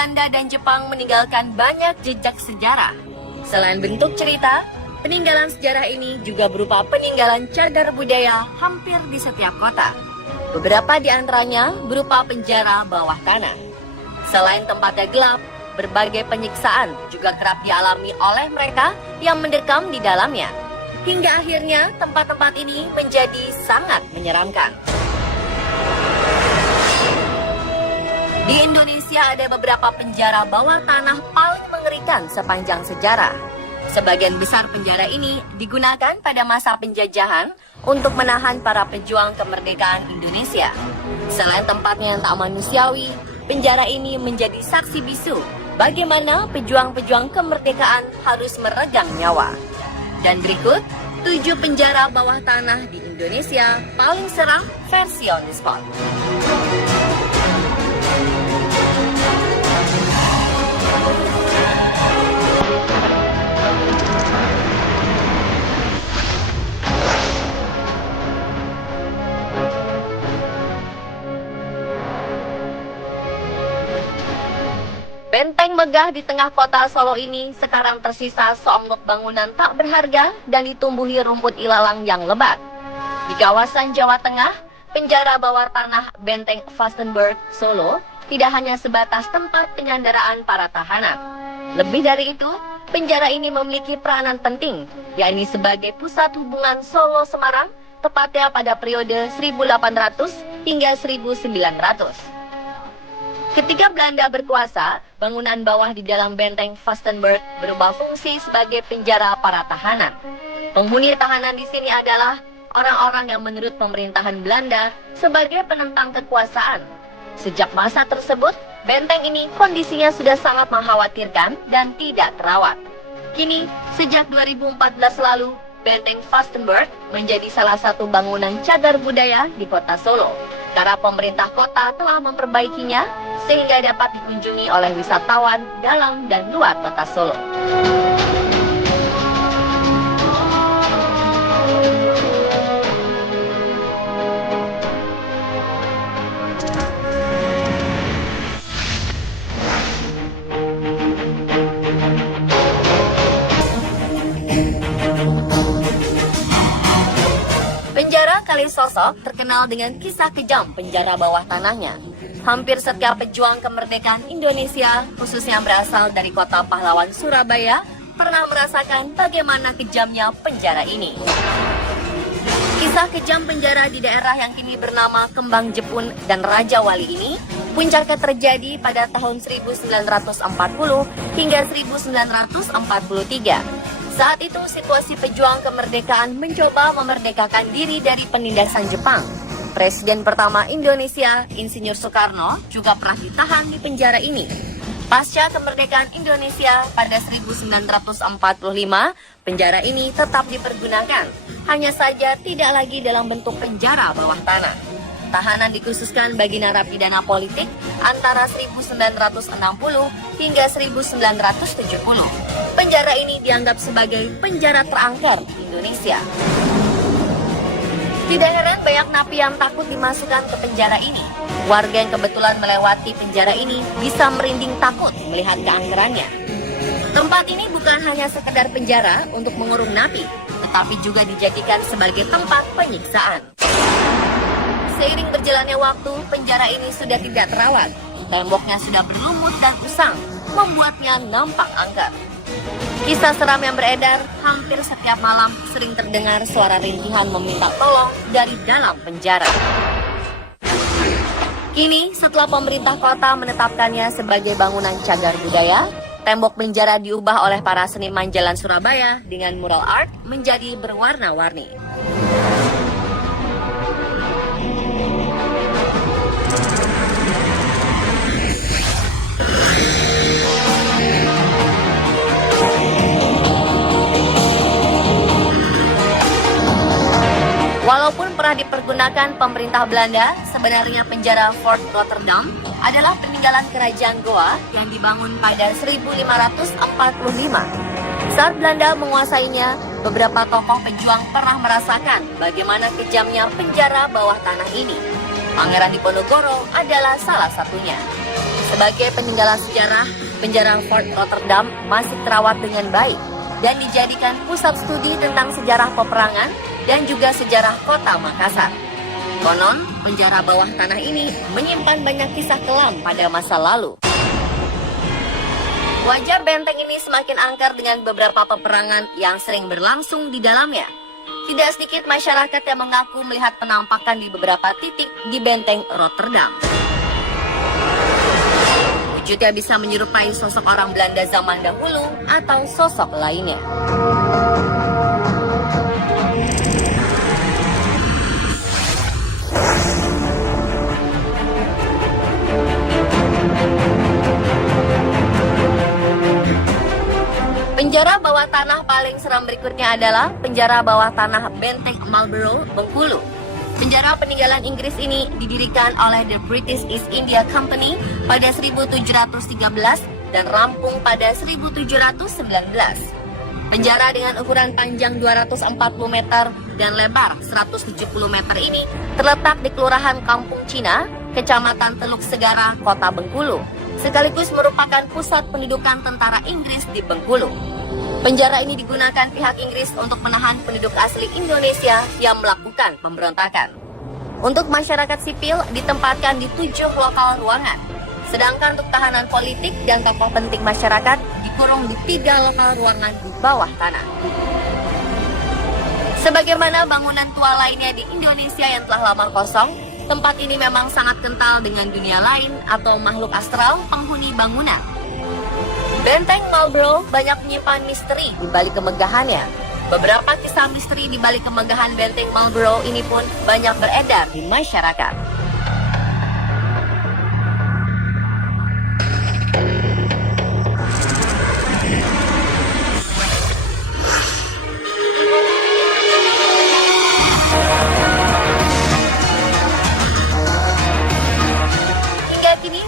Belanda dan Jepang meninggalkan banyak jejak sejarah. Selain bentuk cerita, peninggalan sejarah ini juga berupa peninggalan cagar budaya hampir di setiap kota. Beberapa di antaranya berupa penjara bawah tanah. Selain tempatnya gelap, berbagai penyiksaan juga kerap dialami oleh mereka yang mendekam di dalamnya. Hingga akhirnya tempat-tempat ini menjadi sangat menyeramkan. Di Indonesia ada beberapa penjara bawah tanah paling mengerikan sepanjang sejarah. Sebagian besar penjara ini digunakan pada masa penjajahan untuk menahan para pejuang kemerdekaan Indonesia. Selain tempatnya yang tak manusiawi, penjara ini menjadi saksi bisu bagaimana pejuang-pejuang kemerdekaan harus meregang nyawa. Dan berikut 7 penjara bawah tanah di Indonesia paling seram versi On The Spot. Benteng megah di tengah kota Solo ini sekarang tersisa seonggok bangunan tak berharga dan ditumbuhi rumput ilalang yang lebat. Di kawasan Jawa Tengah, penjara bawah tanah Benteng Vastenburg, Solo tidak hanya sebatas tempat penyanderaan para tahanan. Lebih dari itu, penjara ini memiliki peranan penting, yakni sebagai pusat hubungan Solo-Semarang, tepatnya pada periode 1800 hingga 1900. Ketika Belanda berkuasa, bangunan bawah di dalam benteng Vastenburg berubah fungsi sebagai penjara para tahanan. Penghuni tahanan di sini adalah orang-orang yang menurut pemerintahan Belanda sebagai penentang kekuasaan. Sejak masa tersebut, benteng ini kondisinya sudah sangat mengkhawatirkan dan tidak terawat. Kini, sejak 2014 lalu, benteng Vastenburg menjadi salah satu bangunan cagar budaya di kota Solo. Karena pemerintah kota telah memperbaikinya sehingga dapat dikunjungi oleh wisatawan dalam dan luar kota Solo. Penjara Kalisosok terkenal dengan kisah kejam penjara bawah tanahnya. Hampir setiap pejuang kemerdekaan Indonesia, khususnya yang berasal dari kota pahlawan Surabaya, pernah merasakan bagaimana kejamnya penjara ini. Kisah kejam penjara di daerah yang kini bernama Kembang Jepun dan Raja Wali ini, puncaknya terjadi pada tahun 1940 hingga 1943. Saat itu situasi pejuang kemerdekaan mencoba memerdekakan diri dari penindasan Jepang. Presiden pertama Indonesia, Insinyur Soekarno, juga pernah ditahan di penjara ini. Pasca kemerdekaan Indonesia pada 1945, penjara ini tetap dipergunakan. Hanya saja tidak lagi dalam bentuk penjara bawah tanah. Tahanan dikhususkan bagi narapidana politik antara 1960 hingga 1970. Penjara ini dianggap sebagai penjara terangker di Indonesia. Tidak heran banyak napi yang takut dimasukkan ke penjara ini. Warga yang kebetulan melewati penjara ini bisa merinding takut melihat keangkerannya. Tempat ini bukan hanya sekedar penjara untuk mengurung napi, tetapi juga dijadikan sebagai tempat penyiksaan. Seiring berjalannya waktu, penjara ini sudah tidak terawat. Temboknya sudah berlumut dan usang, membuatnya nampak angker. Kisah seram yang beredar, hampir setiap malam sering terdengar suara rintihan meminta tolong dari dalam penjara. Kini, setelah pemerintah kota menetapkannya sebagai bangunan cagar budaya, tembok penjara diubah oleh para seniman jalan Surabaya dengan mural art menjadi berwarna-warni. Walaupun pernah dipergunakan pemerintah Belanda, sebenarnya penjara Fort Rotterdam adalah peninggalan kerajaan Goa yang dibangun pada 1545. Saat Belanda menguasainya, beberapa tokoh pejuang pernah merasakan bagaimana kejamnya penjara bawah tanah ini. Pangeran Diponegoro adalah salah satunya. Sebagai peninggalan sejarah, penjara Fort Rotterdam masih terawat dengan baik dan dijadikan pusat studi tentang sejarah peperangan dan juga sejarah kota Makassar. Konon, penjara bawah tanah ini menyimpan banyak kisah kelam pada masa lalu. Wajah benteng ini semakin angker dengan beberapa peperangan yang sering berlangsung di dalamnya. Tidak sedikit masyarakat yang mengaku melihat penampakan di beberapa titik di benteng Rotterdam. Wujudnya bisa menyerupai sosok orang Belanda zaman dahulu atau sosok lainnya. Penjara bawah tanah paling seram berikutnya adalah penjara bawah tanah Benteng Marlborough, Bengkulu. Penjara peninggalan Inggris ini didirikan oleh The British East India Company pada 1713 dan rampung pada 1719. Penjara dengan ukuran panjang 240 meter dan lebar 170 meter ini terletak di Kelurahan Kampung Cina, Kecamatan Teluk Segara, Kota Bengkulu, sekaligus merupakan pusat pendudukan tentara Inggris di Bengkulu. Penjara ini digunakan pihak Inggris untuk menahan penduduk asli Indonesia yang melakukan pemberontakan. Untuk masyarakat sipil ditempatkan di 7 lokal ruangan, sedangkan untuk tahanan politik dan tokoh penting masyarakat dikurung di 3 lokal ruangan di bawah tanah. Sebagaimana bangunan tua lainnya di Indonesia yang telah lama kosong, tempat ini memang sangat kental dengan dunia lain atau makhluk astral penghuni bangunan. Benteng Marlborough banyak menyimpan misteri di balik kemegahannya. Beberapa kisah misteri di balik kemegahan Benteng Marlborough ini pun banyak beredar di masyarakat.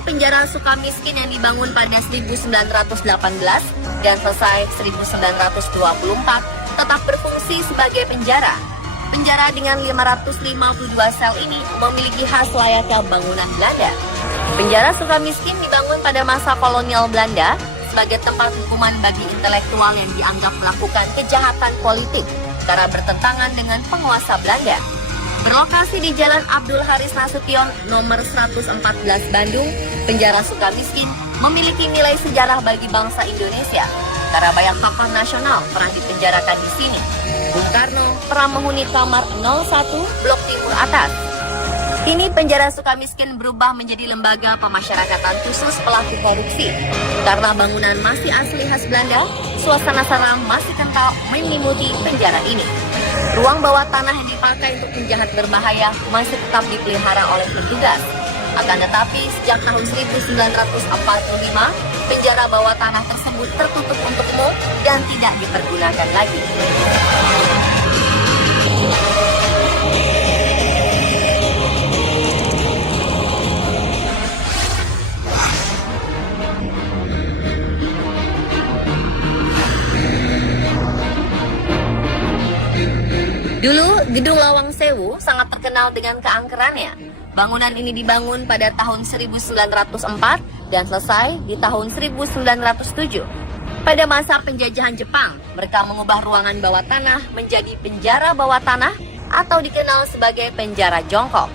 Penjara Sukamiskin yang dibangun pada 1918 dan selesai 1924 tetap berfungsi sebagai penjara. Penjara dengan 552 sel ini memiliki khas layaknya bangunan Belanda. Penjara Sukamiskin dibangun pada masa kolonial Belanda sebagai tempat hukuman bagi intelektual yang dianggap melakukan kejahatan politik karena bertentangan dengan penguasa Belanda. Berlokasi di Jalan Abdul Haris Nasution nomor 114 Bandung, penjara Sukamiskin memiliki nilai sejarah bagi bangsa Indonesia karena banyak tokoh nasional pernah dipenjarakan di sini. Bung Karno pernah menghuni kamar 01 Blok Timur Atas. Kini penjara Sukamiskin berubah menjadi lembaga pemasyarakatan khusus pelaku korupsi. Karena bangunan masih asli khas Belanda, suasana seram masih kental menyelimuti penjara ini. Ruang bawah tanah yang dipakai untuk penjahat berbahaya masih tetap dipelihara oleh petugas. Akan tetapi, sejak tahun 1945, penjara bawah tanah tersebut tertutup untuk umum dan tidak dipergunakan lagi. Dulu, Gedung Lawang Sewu sangat terkenal dengan keangkerannya. Bangunan ini dibangun pada tahun 1904 dan selesai di tahun 1907. Pada masa penjajahan Jepang, mereka mengubah ruangan bawah tanah menjadi penjara bawah tanah atau dikenal sebagai penjara jongkok.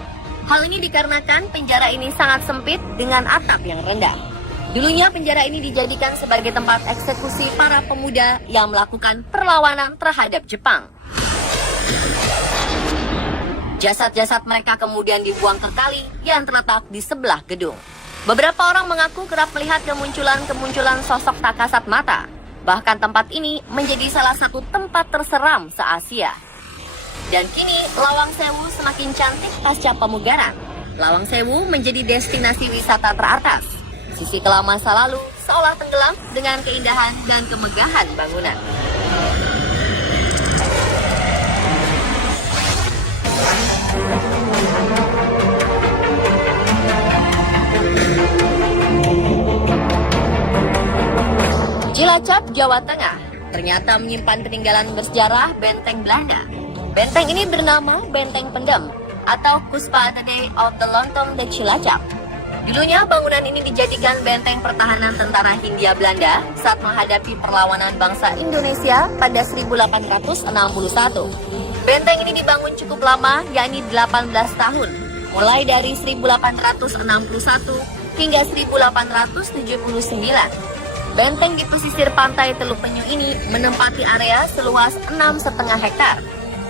Hal ini dikarenakan penjara ini sangat sempit dengan atap yang rendah. Dulunya penjara ini dijadikan sebagai tempat eksekusi para pemuda yang melakukan perlawanan terhadap Jepang. Jasad-jasad mereka kemudian dibuang ke kali yang terletak di sebelah gedung. Beberapa orang mengaku kerap melihat kemunculan sosok tak kasat mata. Bahkan tempat ini menjadi salah satu tempat terseram se-Asia. Dan kini Lawang Sewu semakin cantik pasca pemugaran. Lawang Sewu menjadi destinasi wisata teratas. Sisi kelam masa lalu seolah tenggelam dengan keindahan dan kemegahan bangunan. Cilacap, Jawa Tengah, ternyata menyimpan peninggalan bersejarah benteng Belanda. Benteng ini bernama Benteng Pendem atau Kuspa the Day of the Lontong de Cilacap. Dulunya bangunan ini dijadikan benteng pertahanan tentara Hindia Belanda saat menghadapi perlawanan bangsa Indonesia pada 1861. Benteng ini dibangun cukup lama, yakni 18 tahun, mulai dari 1861 hingga 1879. Benteng di pesisir pantai Teluk Penyu ini menempati area seluas 6,5 hektar.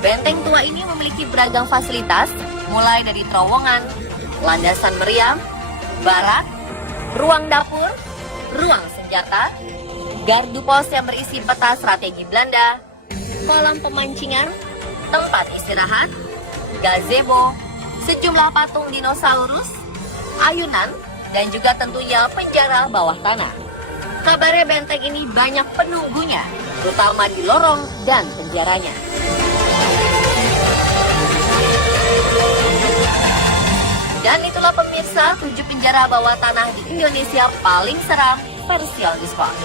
Benteng tua ini memiliki beragam fasilitas, mulai dari terowongan, landasan meriam, barak, ruang dapur, ruang senjata, gardu pos yang berisi peta strategi Belanda, kolam pemancingan, tempat istirahat, gazebo, sejumlah patung dinosaurus, ayunan, dan juga tentunya penjara bawah tanah. Kabarnya benteng ini banyak penunggunya, terutama di lorong dan penjaranya. Dan itulah pemirsa 7 penjara bawah tanah di Indonesia paling seram versi On The Spot.